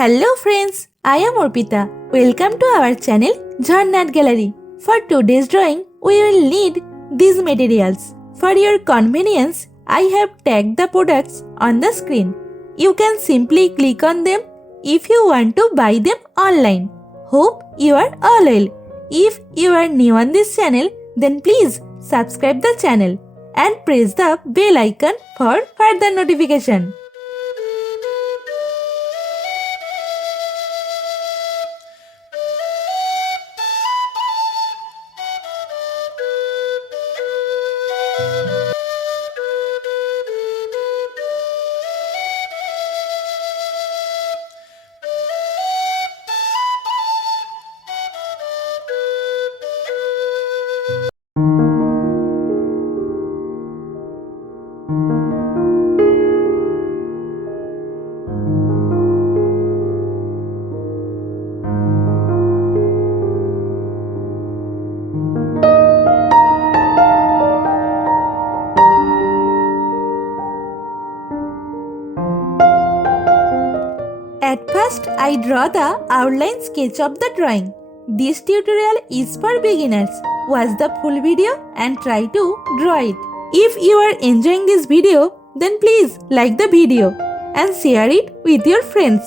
Hello friends, I am Arpita. Welcome to our channel Jharnat Gallery. For today's drawing, we will need these materials. For your convenience, I have tagged the products on the screen. You can simply click on them if you want to buy them online. Hope you are all well. If you are new on this channel, then please subscribe the channel and press the bell icon for further notification. At first, I draw the outline sketch of the drawing. This tutorial is for beginners. Watch the full video and try to draw it. If you are enjoying this video, then please like the video and share it with your friends.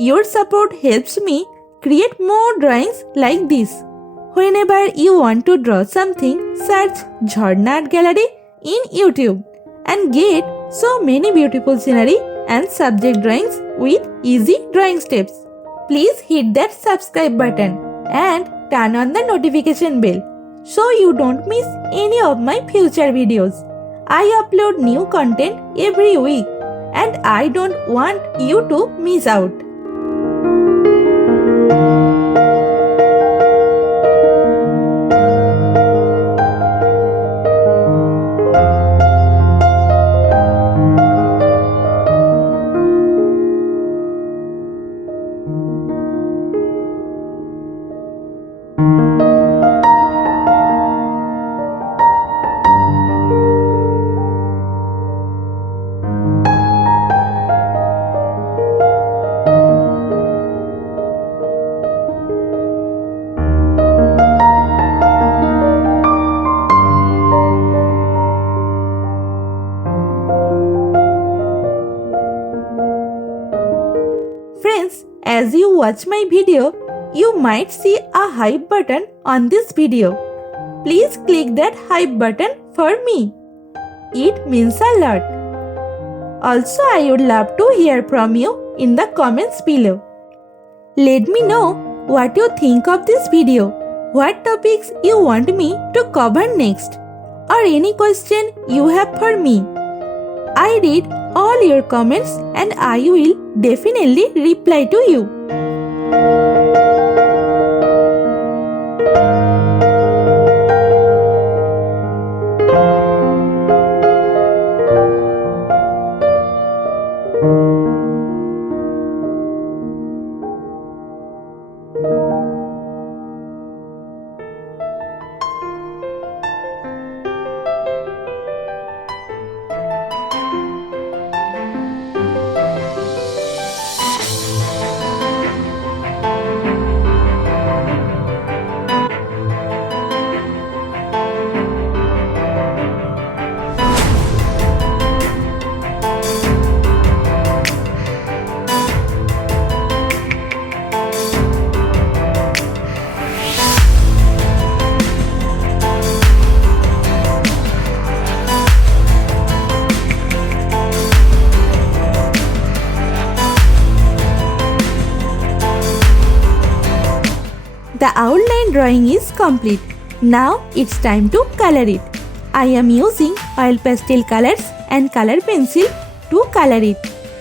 Your support helps me create more drawings like this. Whenever you want to draw something, search Jharnat Gallery in YouTube and get so many beautiful scenery and subject drawings with easy drawing steps. Please hit that subscribe button and turn on the notification bell so you don't miss any of my future videos. I upload new content every week and I don't want you to miss out. Friends, as you watch my video, you might see a hype button on this video. Please click that hype button for me. It means a lot. Also, I would love to hear from you in the comments below. Let me know what you think of this video, what topics you want me to cover next, or any question you have for me. I read all your comments and I will definitely reply to you. The outline drawing is complete. Now it's time to color it. I am using oil pastel colors and color pencil to color it.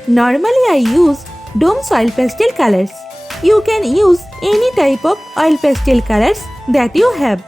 Normally I use Dome's oil pastel colors. You can use any type of oil pastel colors that you have.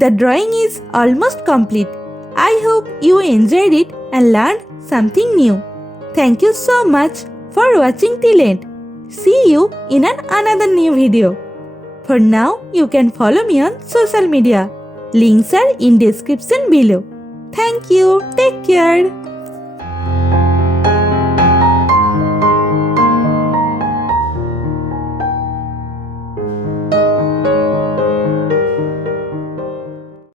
The drawing is almost complete. I hope you enjoyed it and learned something new. Thank you so much for watching till end. See you in another new video. For now, you can follow me on social media. Links are in description below. Thank you. Take care.